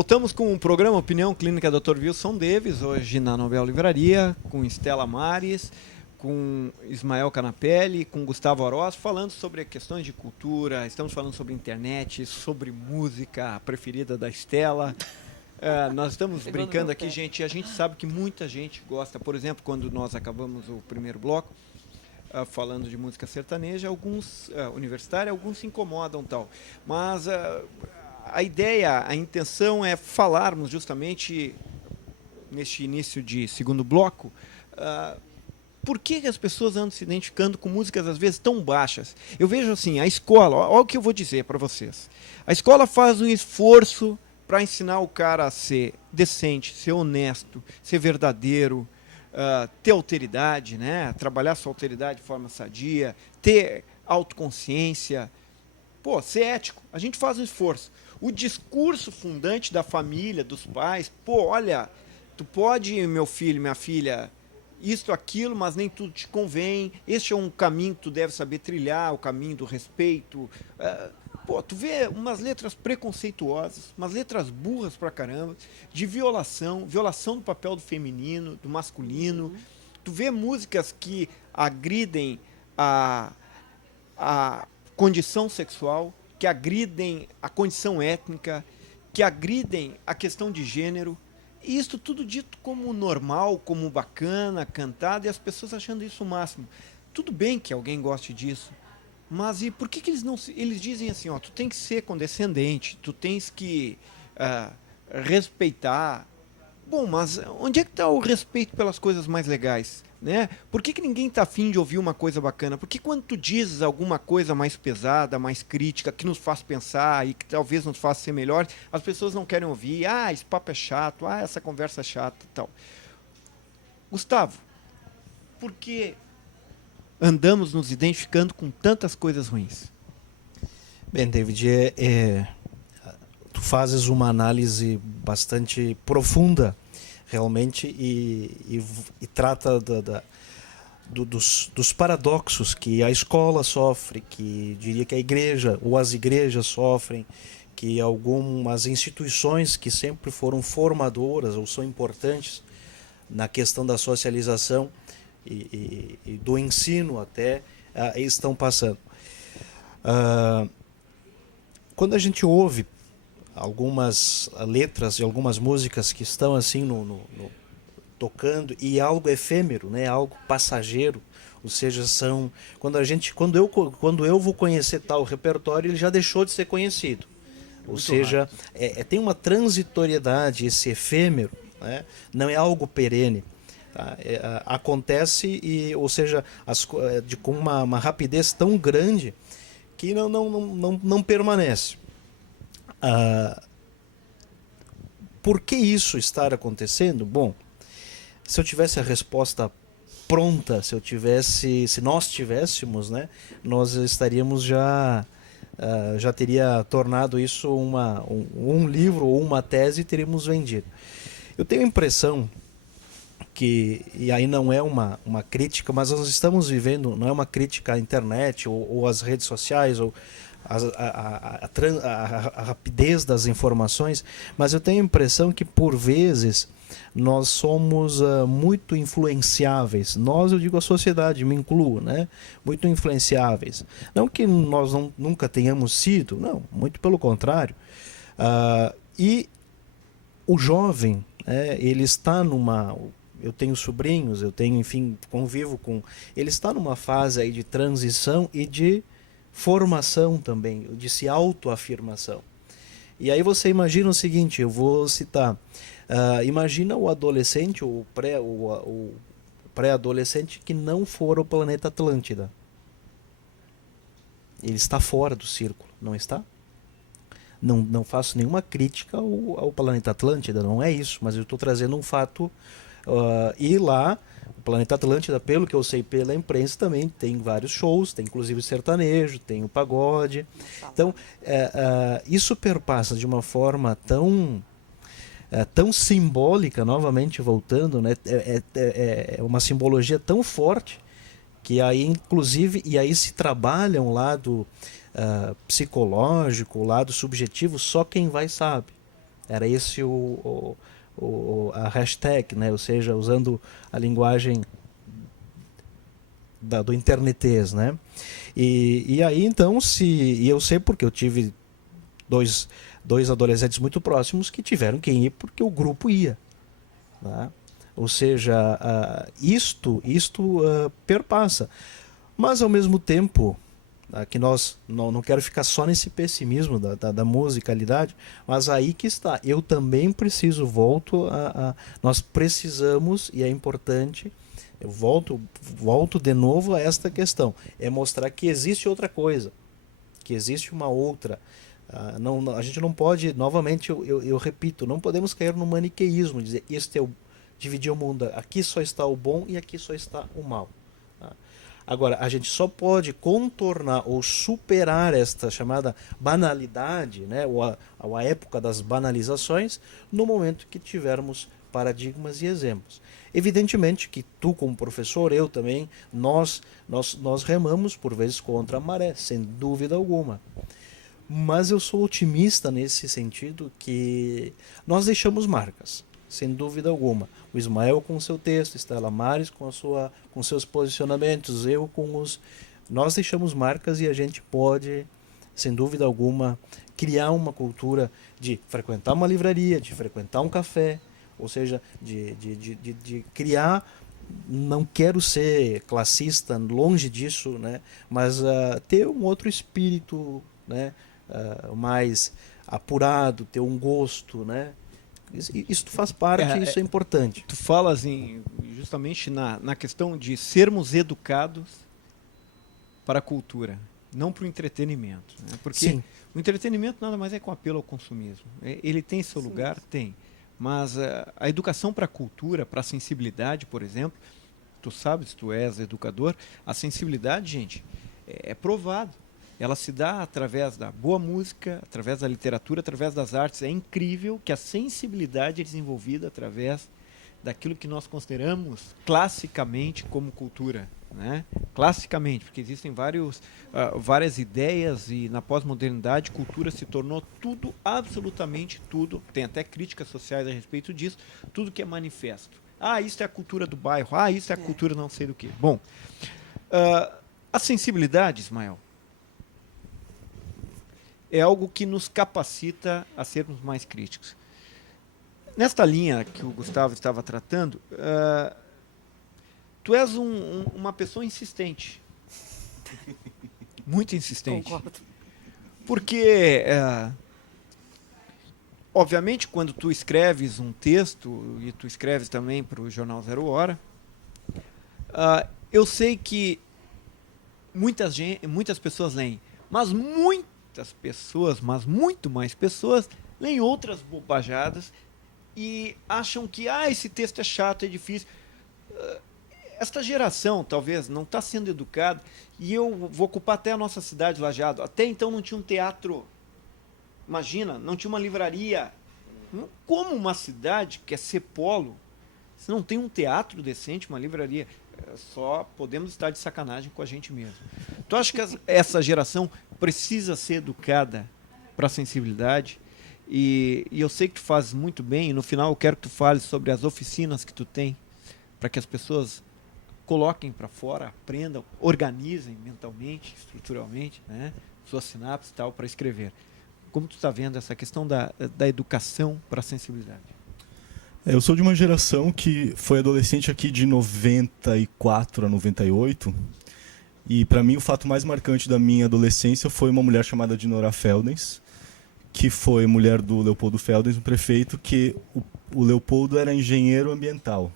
Voltamos com o programa Opinião Clínica Dr. Wilson Davis, hoje na Nobel Livraria, com Estela Mares, com Ismael Canapelli, com Gustavo Oroz, falando sobre questões de cultura, estamos falando sobre internet, sobre música, a preferida da Estela. Nós estamos brincando aqui, gente, e a gente sabe que muita gente gosta. Por exemplo, quando nós acabamos o primeiro bloco, falando de música sertaneja, alguns universitários, alguns se incomodam tal. Mas a ideia, a intenção é falarmos justamente neste início de segundo bloco, por que as pessoas andam se identificando com músicas às vezes tão baixas. Eu vejo assim, a escola, olha o que eu vou dizer para vocês. A escola faz um esforço para ensinar o cara a ser decente, ser honesto, ser verdadeiro, ter alteridade, né? Trabalhar sua alteridade de forma sadia, ter autoconsciência, ser ético. A gente faz um esforço. O discurso fundante da família, dos pais, olha, tu pode, meu filho, minha filha, isto, aquilo, mas nem tudo te convém, este é um caminho que tu deve saber trilhar, o caminho do respeito. Tu vê umas letras preconceituosas, umas letras burras pra caramba, de violação do papel do feminino, do masculino. Tu vê músicas que agridem a condição sexual, que agridem a condição étnica, que agridem a questão de gênero. E isso tudo dito como normal, como bacana, cantado, e as pessoas achando isso o máximo. Tudo bem que alguém goste disso, mas e por que eles não... Eles dizem assim, tu tem que ser condescendente, tu tens que respeitar. Bom, mas onde é que está o respeito pelas coisas mais legais? Né? Por que ninguém está afim de ouvir uma coisa bacana? Porque quando tu dizes alguma coisa mais pesada, mais crítica, que nos faz pensar e que talvez nos faça ser melhor, as pessoas não querem ouvir. Esse papo é chato, essa conversa é chata e tal. Gustavo, por que andamos nos identificando com tantas coisas ruins? Bem, David, tu fazes uma análise bastante profunda realmente e trata dos paradoxos que a escola sofre, que diria que a igreja ou as igrejas sofrem, que algumas instituições que sempre foram formadoras ou são importantes na questão da socialização e do ensino até estão passando. Quando a gente ouve algumas letras e algumas músicas que estão assim tocando e algo efêmero, né, algo passageiro, ou seja, são quando eu vou conhecer tal repertório, ele já deixou de ser conhecido. Ou seja, tem uma transitoriedade, esse efêmero, né, não é algo perene. Tá? Acontece ou seja, com uma rapidez tão grande que não permanece. Por que isso está acontecendo? Bom, se eu tivesse a resposta pronta, se nós tivéssemos, né, nós estaríamos já teria tornado isso um livro ou uma tese e teríamos vendido. Eu tenho a impressão que, e aí não é uma crítica, mas nós estamos vivendo, não é uma crítica à internet ou às redes sociais ou a rapidez das informações, mas eu tenho a impressão que por vezes nós somos muito influenciáveis. Nós, eu digo a sociedade, me incluo, né? Muito influenciáveis. Não que nós nunca tenhamos sido, não, muito pelo contrário. E o jovem, ele está eu tenho sobrinhos, convivo com... Ele está numa fase aí de transição e de formação também, de se autoafirmação. E aí você imagina o seguinte, eu vou citar, imagina o adolescente, o pré-adolescente que não for ao planeta Atlântida. Ele está fora do círculo, não está? Não faço nenhuma crítica ao planeta Atlântida, não é isso, mas eu estou trazendo um fato, e lá o Planeta Atlântida, pelo que eu sei pela imprensa, também tem vários shows, tem inclusive sertanejo, tem o pagode. Então, isso perpassa de uma forma tão simbólica, novamente voltando, né? É uma simbologia tão forte que aí, inclusive, e aí se trabalha um lado psicológico, o lado subjetivo, só quem vai sabe. Era esse a hashtag, né? Ou seja, usando a linguagem do internetês, né? E aí então e eu sei porque eu tive dois adolescentes muito próximos que tiveram que ir porque o grupo ia, né? Ou seja, isto perpassa. Mas, ao mesmo tempo, que nós não quero ficar só nesse pessimismo da musicalidade, mas aí que está. Eu também preciso, nós precisamos, e é importante, eu volto de novo a esta questão, é mostrar que existe outra coisa, que existe uma outra. A gente não pode, novamente, eu repito, não podemos cair no maniqueísmo, dizer, dividir o mundo, aqui só está o bom e aqui só está o mal. Agora, a gente só pode contornar ou superar esta chamada banalidade, né, ou a época das banalizações, no momento que tivermos paradigmas e exemplos. Evidentemente que tu, como professor, eu também, nós remamos por vezes contra a maré, sem dúvida alguma. Mas eu sou otimista nesse sentido que nós deixamos marcas, sem dúvida alguma. O Ismael com o seu texto, Estela Maris com seus posicionamentos, nós deixamos marcas e a gente pode, sem dúvida alguma, criar uma cultura de frequentar uma livraria, de frequentar um café, ou seja, de criar. Não quero ser classista, longe disso, né? Mas ter um outro espírito, né? Mais apurado, ter um gosto, né? Isso faz parte, isso é importante. Tu falas justamente na questão de sermos educados para a cultura, não para o entretenimento, né? Porque sim, o entretenimento nada mais é com apelo ao consumismo. Ele tem seu lugar? Sim. Tem. Mas a educação para a cultura, para a sensibilidade, por exemplo, tu sabes, tu és educador, a sensibilidade, gente, é provado. Ela se dá através da boa música, através da literatura, através das artes. É incrível que a sensibilidade é desenvolvida através daquilo que nós consideramos classicamente como cultura, né? Classicamente, porque existem várias ideias e na pós-modernidade cultura se tornou tudo, absolutamente tudo, tem até críticas sociais a respeito disso, tudo que é manifesto. Isso é a cultura do bairro, isso é a cultura não sei do que. Bom, a sensibilidade, Ismael, é algo que nos capacita a sermos mais críticos. Nesta linha que o Gustavo estava tratando, tu és uma pessoa insistente. Muito insistente. Concordo. Porque, obviamente, quando tu escreves um texto, e tu escreves também para o Jornal Zero Hora, eu sei que muitas pessoas leem, mas muitas pessoas, mas muito mais pessoas, leem outras bobajadas e acham que esse texto é chato, é difícil. Esta geração, talvez, não está sendo educada, e eu vou ocupar até a nossa cidade, Lajeado. Até então não tinha um teatro. Imagina, não tinha uma livraria. Como uma cidade quer ser polo, se não tem um teatro decente, uma livraria, só podemos estar de sacanagem com a gente mesmo. Tu acha que essa geração precisa ser educada para a sensibilidade? E eu sei que tu fazes muito bem, e no final eu quero que tu fales sobre as oficinas que tu tem, para que as pessoas coloquem para fora, aprendam, organizem mentalmente, estruturalmente, né, suas sinapses e tal, para escrever. Como tu está vendo essa questão da educação para a sensibilidade? Eu sou de uma geração que foi adolescente aqui de 94 a 98, e para mim o fato mais marcante da minha adolescência foi uma mulher chamada Dinora Feldens, que foi mulher do Leopoldo Feldens, um prefeito que o Leopoldo era engenheiro ambiental.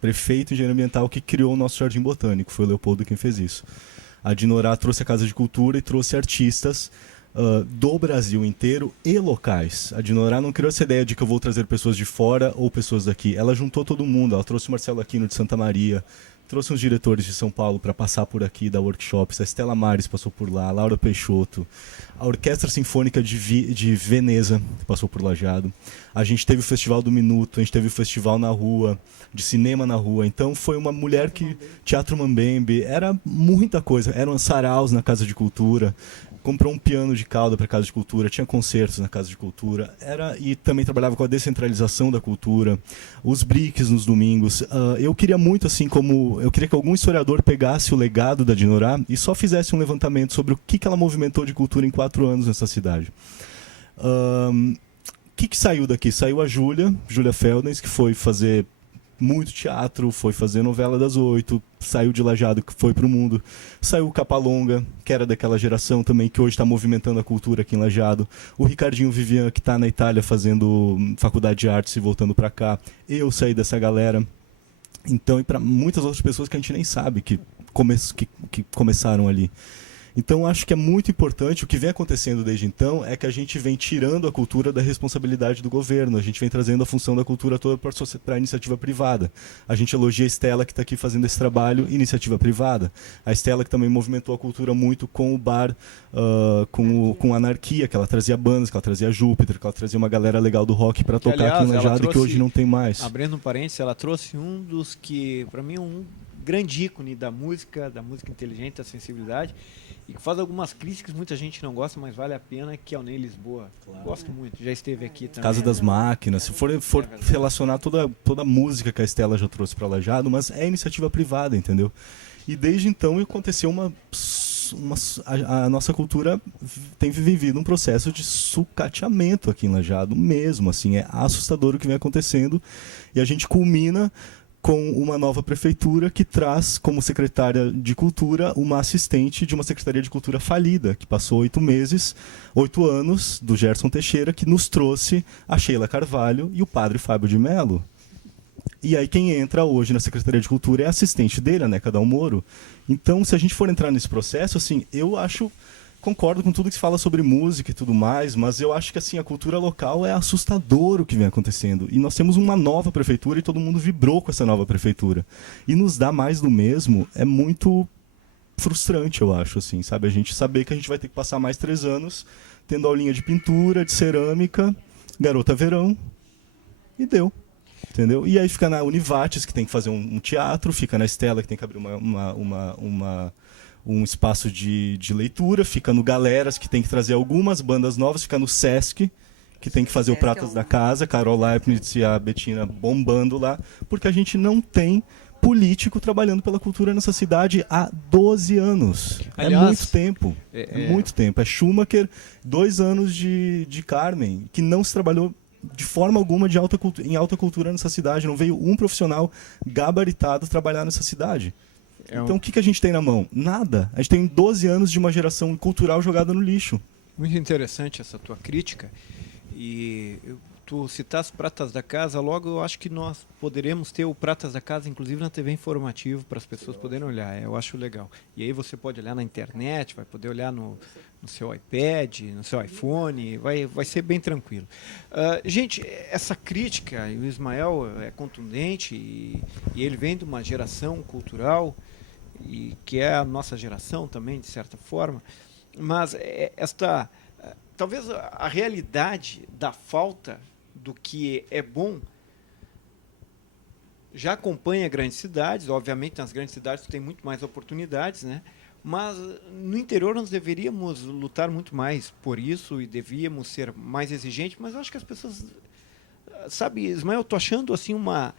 Prefeito engenheiro ambiental que criou o nosso Jardim Botânico, foi o Leopoldo quem fez isso. A Dinora trouxe a Casa de Cultura e trouxe artistas do Brasil inteiro e locais. A Dinora não criou essa ideia de que eu vou trazer pessoas de fora ou pessoas daqui. Ela juntou todo mundo, ela trouxe o Marcelo Aquino de Santa Maria, trouxe uns diretores de São Paulo para passar por aqui, dar workshops. A Estela Maris passou por lá, a Laura Peixoto, a Orquestra Sinfônica de Veneza passou por Lajeado. A gente teve o Festival do Minuto, a gente teve o Festival na Rua, de cinema na rua. Então foi uma mulher que... Teatro Mambembe, era muita coisa. Eram saraus na Casa de Cultura, comprou um piano de cauda para a Casa de Cultura, tinha concertos na Casa de Cultura, e também trabalhava com a descentralização da cultura, os BRICS nos domingos. Eu queria muito, assim, eu queria que algum historiador pegasse o legado da Dinorah e só fizesse um levantamento sobre o que ela movimentou de cultura em 4 anos nessa cidade. O que saiu daqui? Saiu a Júlia Feldens, que foi fazer muito teatro, foi fazer novela das 8, saiu de Lajeado, que foi pro mundo. Saiu o Capalonga, que era daquela geração também, que hoje está movimentando a cultura aqui em Lajeado. O Ricardinho Vivian, que está na Itália fazendo faculdade de artes e voltando para cá. Eu saí dessa galera. Então, e para muitas outras pessoas que a gente nem sabe que começaram ali. Então, acho que é muito importante, o que vem acontecendo desde então é que a gente vem tirando a cultura da responsabilidade do governo, a gente vem trazendo a função da cultura toda para a iniciativa privada. A gente elogia a Estela, que está aqui fazendo esse trabalho, iniciativa privada. A Estela, que também movimentou a cultura muito com o bar, com a Anarquia, que ela trazia bandas, que ela trazia Júpiter, que ela trazia uma galera legal do rock para tocar, aliás, aqui em Lajeado, e que hoje não tem mais. Abrindo um parênteses, ela trouxe um dos que, para mim, um grande ícone da música inteligente, da sensibilidade, e que faz algumas críticas que muita gente não gosta, mas vale a pena, que é o Ney Lisboa. Claro. Gosto muito, já esteve aqui também. Casa das Máquinas, se for relacionar toda a música que a Estela já trouxe para Lajeado, mas é iniciativa privada, entendeu? E desde então aconteceu a nossa cultura tem vivido um processo de sucateamento aqui em Lajeado mesmo, assim, é assustador o que vem acontecendo, e a gente culmina com uma nova prefeitura que traz como secretária de cultura uma assistente de uma secretaria de cultura falida, que passou 8 anos, do Gerson Teixeira, que nos trouxe a Sheila Carvalho e o padre Fábio de Mello. E aí quem entra hoje na Secretaria de Cultura é a assistente dele, a Neca Dal Moro. Então, se a gente for entrar nesse processo, assim, concordo com tudo que se fala sobre música e tudo mais, mas eu acho que assim, a cultura local é assustador o que vem acontecendo. E nós temos uma nova prefeitura e todo mundo vibrou com essa nova prefeitura. E nos dá mais do mesmo é muito frustrante, eu acho, assim, sabe? A gente saber que a gente vai ter que passar mais 3 anos tendo aulinha de pintura, de cerâmica, garota verão, e deu. Entendeu? E aí fica na Univates, que tem que fazer um teatro, fica na Estela, que tem que abrir um espaço de leitura, fica no Galeras, que tem que trazer algumas bandas novas, fica no Sesc, que tem que fazer o Pratas da Casa, Carol Leibniz e a Betina bombando lá, porque a gente não tem político trabalhando pela cultura nessa cidade há 12 anos. Aliás, é muito tempo. É muito tempo. É Schumacher, 2 anos de Carmen, que não se trabalhou de forma alguma em alta cultura nessa cidade. Não veio um profissional gabaritado trabalhar nessa cidade. Então o que a gente tem na mão? Nada. A gente tem 12 anos de uma geração cultural jogada no lixo. Muito interessante essa tua crítica. E tu citaste Pratas da Casa, logo eu acho que nós poderemos ter o Pratas da Casa, inclusive na TV Informativo, para as pessoas poderem olhar. Eu acho legal. E aí você pode olhar na internet, vai poder olhar no seu iPad, no seu iPhone, vai ser bem tranquilo. Gente, essa crítica, e o Ismael é contundente, e ele vem de uma geração cultural, e que é a nossa geração também, de certa forma, mas talvez a realidade da falta do que é bom já acompanha grandes cidades. Obviamente nas grandes cidades tem muito mais oportunidades, né? Mas no interior nós deveríamos lutar muito mais por isso e devíamos ser mais exigentes, mas eu acho que as pessoas, sabe, Ismael, eu tô achando assim uma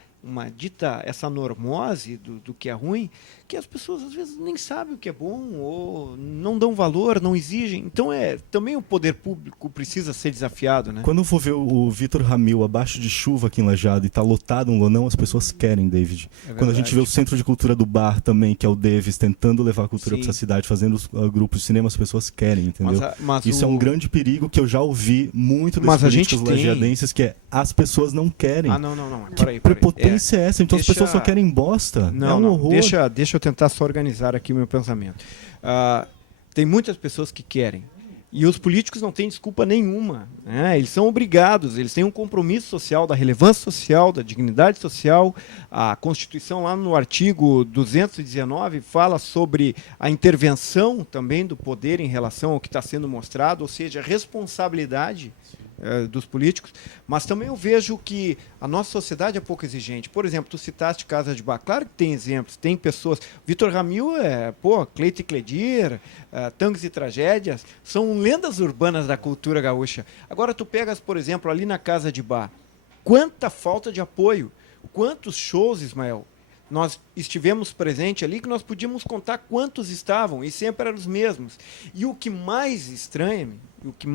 dita, essa normose do que é ruim, que as pessoas às vezes nem sabem o que é bom ou não dão valor, não exigem. Então também o poder público precisa ser desafiado, né? Quando eu for ver o Vitor Ramil abaixo de chuva aqui em Lajeado e tá lotado um lonão, as pessoas querem, David. Quando a gente vê o Centro de Cultura do Bar também, que é o Davis, tentando levar a cultura para essa cidade, fazendo grupos de cinema, as pessoas querem, entendeu? Mas isso é um grande perigo que eu já ouvi muito dos políticos lajeadenses, que é as pessoas não querem. Não. Que prepotência é essa? Então as pessoas só querem bosta. É um horror. Deixa eu tentar só organizar aqui o meu pensamento. Tem muitas pessoas que querem. E os políticos não têm desculpa nenhuma, né? Eles são obrigados, eles têm um compromisso social, da relevância social, da dignidade social. A Constituição, lá no artigo 219, fala sobre a intervenção também do poder em relação ao que está sendo mostrado, ou seja, a responsabilidade dos políticos, mas também eu vejo que a nossa sociedade é pouco exigente. Por exemplo, tu citaste Casa de Bar, claro que tem exemplos, tem pessoas. Vitor Ramil, Cleito e Cledir, Tangos e Tragédias, são lendas urbanas da cultura gaúcha. Agora tu pegas, por exemplo, ali na Casa de Bar, quanta falta de apoio, quantos shows, Ismael, nós estivemos presentes ali que nós podíamos contar quantos estavam e sempre eram os mesmos. E o que mais estranha, o que